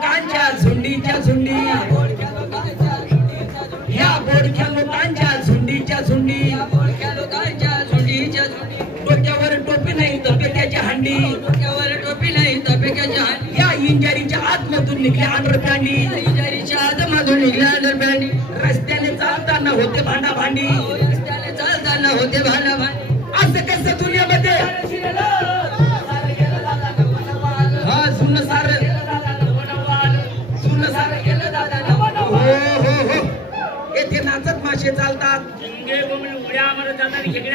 लोकांच्या झुंडीच्या झुंडी. ह्या बोडक्या लोकांच्या झुंडीच्या झुंडी. बोडक्या लोकांच्या झुंडीच्या झुंडी डोक्यावर टोपी नाही तब्येत्याची हंडी. डोक्यावर टोपी नाही तब्येच्या हानी या इंजारीच्या आतमधून निघल्या आंध्रकांडी इजारीच्या आतमधून निघल्या दरम्यानी रस्त्याने चालताना होते भांडा भांडी रस्त्याने चालताना होते भाला भांडी असं कसं दुनियामध्ये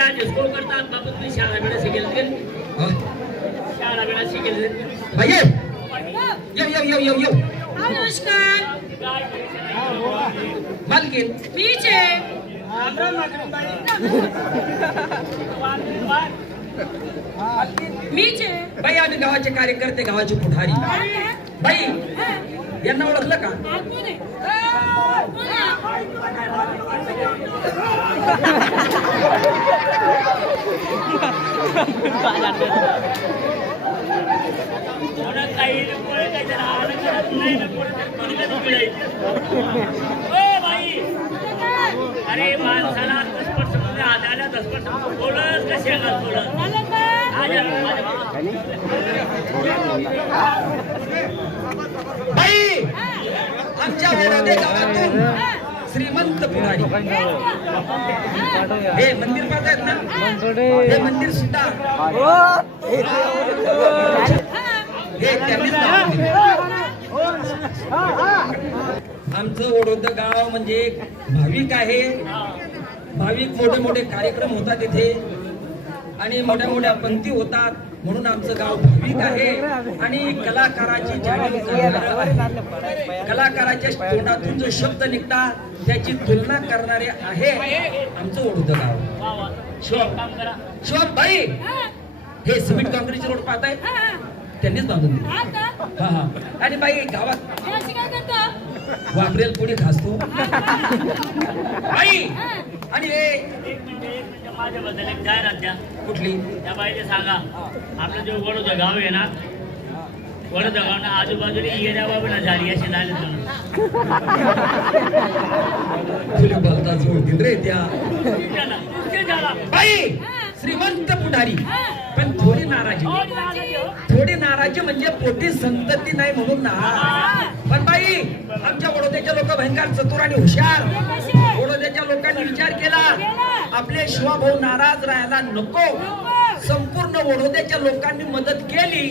जातात खेकड्या डिस्को करतात बाबा हा, ते बाई ये. नमस्कार. मालकीन मीच बाई आम्ही गावाचे कार्यकर्ते गावाचे पुढारी. बाई यांना ओळखलं का? अरे माणसाला दसपट समजून दसपट समजून बोलत बोलत आज आमच्या श्रीमंत पुढारी. हे मंदिर पाहतायत ना? हे मंदिर सुद्धा. हे. बांधले. आमचं वडोद गाव म्हणजे भाविक आहे. भाविक मोठे मोठे कार्यक्रम होतात इथे. आणि मोठ्या मोठ्या पंक्ती होतात. म्हणून आमचं गाव भाविक आहे. आणि कलाकाराची जाणीव आहे. कलाकाराच्या तोंडातून जो शब्द निघतात त्याची तुलना करणारे आहे आमचं वडोद गाव. वा वा. शोभ काम करा शोभ भाई हे सिमेंट काँक्रीटचे रोड पाहताय? त्यांनीच बांधून दिले. हा हा आणि बाई गावात वापरेल पुढे खासतो बाई! आणि हे एक मिनिट एक मिनिट माझ्याबद्दल एक जाहिरात द्या. कुठली? त्या बाईने सांगा. आपलं जे वडोदं गाव आहे ना ना आजूबाजूला येण्या बाबूला झाली अशी झाली तुला रे त्या. बाई श्रीमंत पुढारी. पण थोडी नाराजी. हो. थोडी नाराजी म्हणजे पोटी संतती नाही म्हणून ना. पण बाई आमच्या वडोद्याच्या लोक भयंकर चतुर आणि हुशार. वडोद्याच्या लोकांनी विचार केला. आपले शिवाभाऊ नाराज राहायला नको. संपूर्ण वडोद्याच्या लोकांनी मदत केली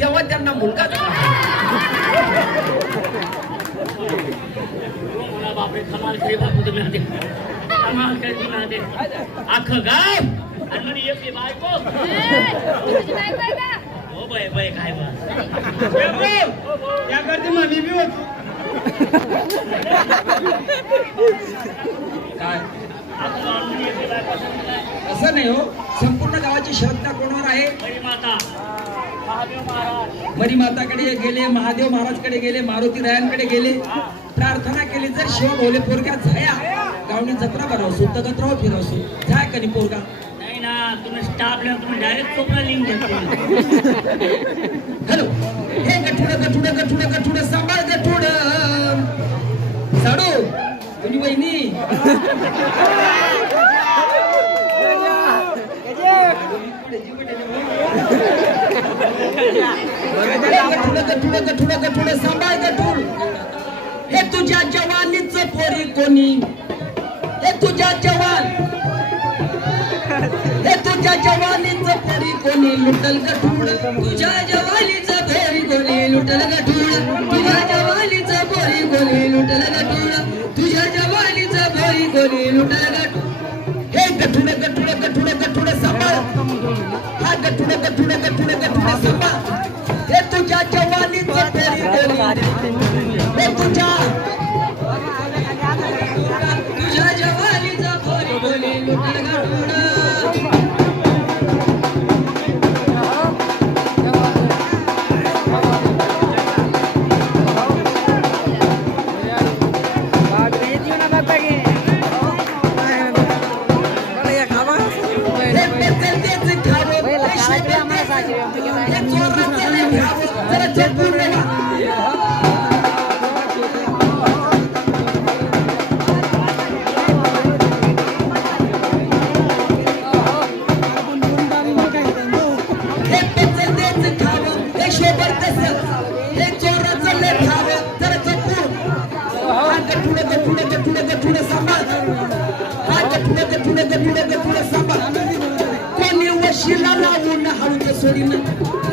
तेव्हा त्यांना मुलगा झाला. हो, हो बाय बाय काय त्याकरता बी. होतो काय आपलं आणून एकटी बायको असं काय? असं नाही हो. संपूर्ण गावाची श्रद्धा कोणावर आहे? हरी माता. महादेव महाराज. मरी माताकडे गेले महादेव महाराजकडे गेले मारुती रायांकडे गेले. प्रार्थना केली जर शिव भोले पोरग्या झाया गावनी जत्रा बनवसो तगत्राव फिरवसो. जाय कधी पोरगा. नाही ना तुम्ही स्टाफला तुम्ही डायरेक्ट कोपरा लिंक देतो हॅलो. हे गठुड गठुड गठुड गठुड सांभाळ गठुड. साडू तुम्ही बहिणी गठुड गठुड गठुड गठुड सांभाळ गठुड हे तुझ्या जवानीच पोरी कोणी? हे तुझ्या जवान. हे तुझ्या जवानीच पोरी कोणी? लुटल गठुड तुझ्या जवानीच पोरी कोणी? लुटल गठुड गठुड गठुड गठुड गठुड सांभाळ हे तुझ्या जवानीच पोरी कोणी हे Terima kasih. Sorry na.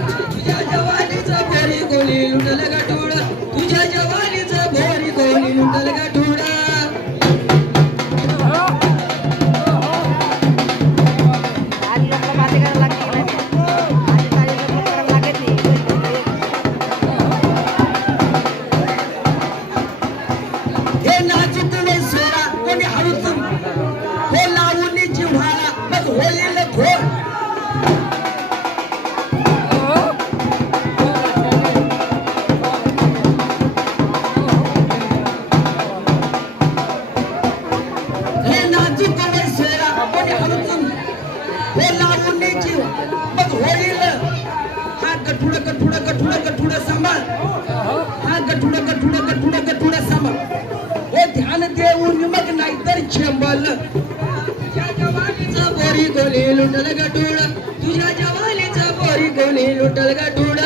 गठुड सांभाळ. हा गठुड गठुड गठुड गठुड सांभाळ. हे ध्यान देऊन मग नाहीतर चेंबल. तुझ्या जवानीचं भोरी कोणी लुटल गठुड तुझ्या जवालीचा भोरी कोणी लुटल गठुड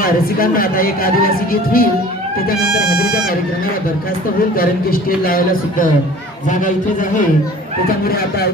हा रसिकांना आता एक आदिवासी गीत होईल. त्याच्यानंतर हजेरीच्या कार्यक्रमाला बरखास्त होईल कारण की स्टेज लावायला सुद्धा जागा इथेच आहे. त्याच्यामुळे आता